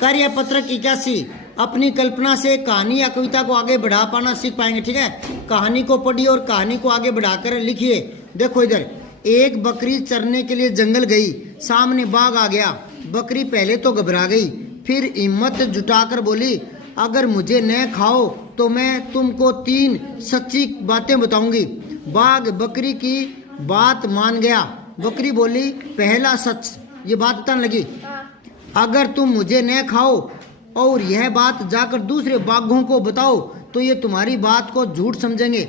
कार्यपत्रक 81 अपनी कल्पना से कहानी या कविता को आगे बढ़ा पाना सीख पाएंगे। ठीक है, कहानी को पढ़िए और कहानी को आगे बढ़ाकर लिखिए। देखो इधर, एक बकरी चरने के लिए जंगल गई, सामने बाघ आ गया। बकरी पहले तो घबरा गई, फिर हिम्मत जुटाकर बोली, अगर मुझे न खाओ तो मैं तुमको 3 सच्ची बातें बताऊंगी। बाघ बकरी की बात मान गया। बकरी बोली, पहला सच, ये बात बताने लगी, अगर तुम मुझे न खाओ और यह बात जाकर दूसरे बाघों को बताओ तो ये तुम्हारी बात को झूठ समझेंगे,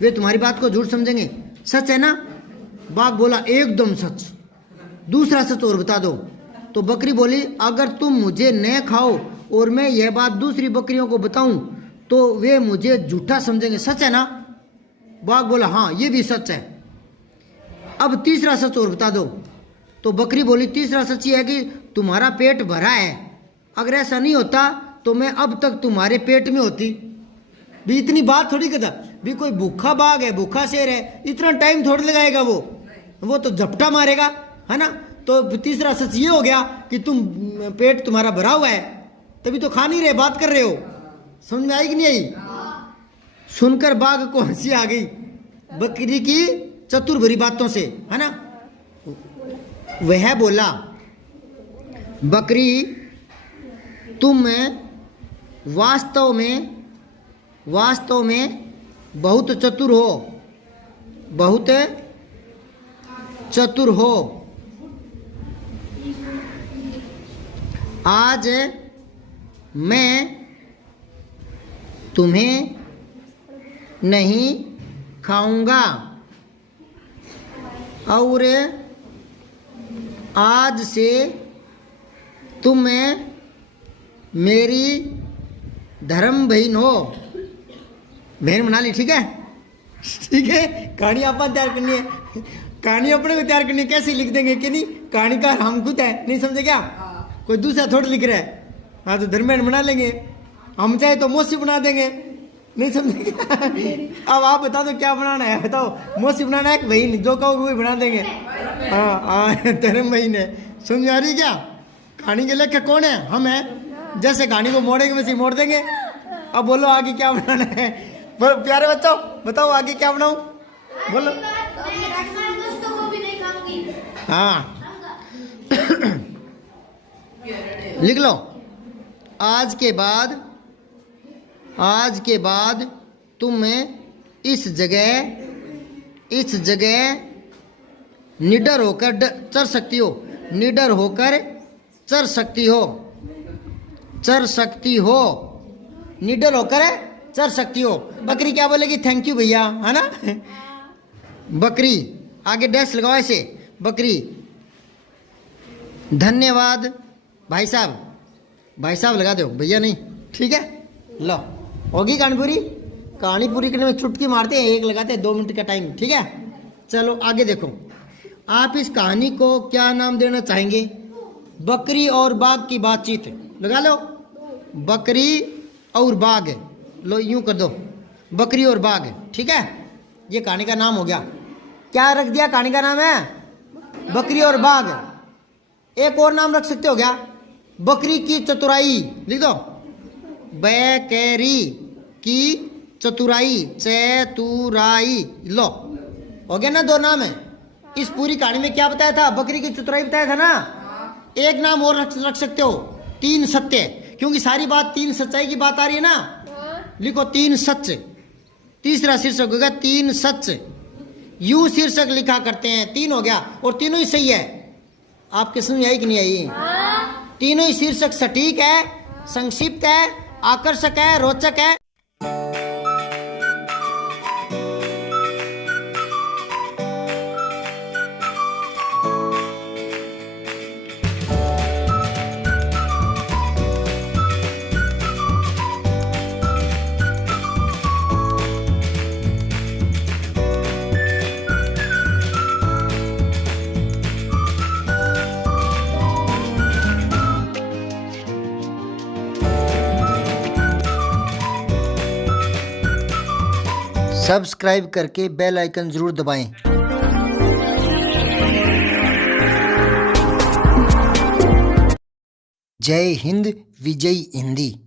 वे तुम्हारी बात को झूठ समझेंगे। सच है ना? बाघ बोला, एकदम सच। दूसरा सच और बता दो। तो बकरी बोली, अगर तुम मुझे न खाओ और मैं यह बात दूसरी बकरियों को बताऊं तो वे मुझे झूठा समझेंगे। सच है ना? बाघ बोला, हाँ ये भी सच है। अब तीसरा सच और बता दो। तो बकरी बोली, तीसरा सच ये है कि तुम्हारा पेट भरा है, अगर ऐसा नहीं होता तो मैं अब तक तुम्हारे पेट में होती। भी इतनी बात थोड़ी कहता, भी कोई भूखा बाघ है, भूखा शेर है, इतना टाइम थोड़ी लगाएगा, वो तो झपटा मारेगा, है ना? तो तीसरा सच ये हो गया कि पेट तुम्हारा भरा हुआ है, तभी तो खा नहीं रहे, बात कर रहे हो। समझ में आई कि नहीं आई? सुनकर बाघ को हंसी आ गई बकरी की चतुर भरी बातों से, है ना? वह बोला, बकरी तुम वास्तव में बहुत चतुर हो, बहुत चतुर हो। आज मैं तुम्हें नहीं खाऊंगा और आज से तुम मेरी धर्म बहन हो। बहन बना ली, ठीक है? ठीक है, कहानी आप तैयार करनी है, कहानी अपने को तैयार करनी है। कैसे लिख देंगे कि नहीं, कहानीकार हम खुद है, नहीं समझे क्या? कोई दूसरा थोड़ा लिख रहा है। हाँ तो धर्म बहन बना लेंगे, हम चाहे तो मौसी बना देंगे, नहीं समझे क्या? अब आप बता दो क्या बनाना है, बताओ। मौसी बनाना है, बहन जो कहो वही बना देंगे। हाँ हाँ, धर्म बहन है। समझ आ रही क्या? कहानी के लेखक कौन है? हम हैं। जैसे कहानी को मोड़ेंगे वैसे मोड़ देंगे। अब बोलो आगे क्या बनाना है? प्यारे बच्चों बताओ आगे क्या बनाऊं, बोलो। हाँ लिख लो, आज के बाद तुम इस जगह निडर होकर चढ़ सकती हो, निडर होकर चढ़ सकती हो, निडर होकर चढ़ सकती हो। बकरी क्या बोलेगी? थैंक यू भैया, है ना? बकरी आगे डैश लगाओ ऐसे, बकरी धन्यवाद भाई साहब, भाई साहब लगा दो, भैया नहीं, ठीक है? लो होगी कहानी पूरी। कहानी पूरी करने में चुटकी मारते हैं, एक लगाते हैं, 2 मिनट का टाइम, ठीक है? चलो आगे देखो, आप इस कहानी को क्या नाम देना चाहेंगे? बकरी और बाघ की बातचीत लगा लो, बकरी और बाघ, लो यूं कर दो, बकरी और बाघ, ठीक है? ये कहानी का नाम हो गया। क्या रख दिया? कहानी का नाम है बकरी और बाघ। एक और नाम रख सकते हो क्या? बकरी की चतुराई लिख दो, बकरी की चतुराई, चतुराई, लो हो गया ना, 2 नाम है। इस पूरी कहानी में क्या बताया था? बकरी की चतुराई बताया था ना। एक नाम और रख सकते हो, 3 सत्य, क्योंकि सारी बात 3 सच्चाई की बात आ रही है ना। लिखो 3 सच, तीसरा शीर्षक होगा 3 सच। यू शीर्षक लिखा करते हैं, 3 हो गया और तीनों ही सही है। आपके समझ आई कि नहीं आई? तीनों ही शीर्षक सटीक है, संक्षिप्त है, आकर्षक है, रोचक है। सब्सक्राइब करके बेल आइकन जरूर दबाएं। जय हिंद, विजय हिंदी।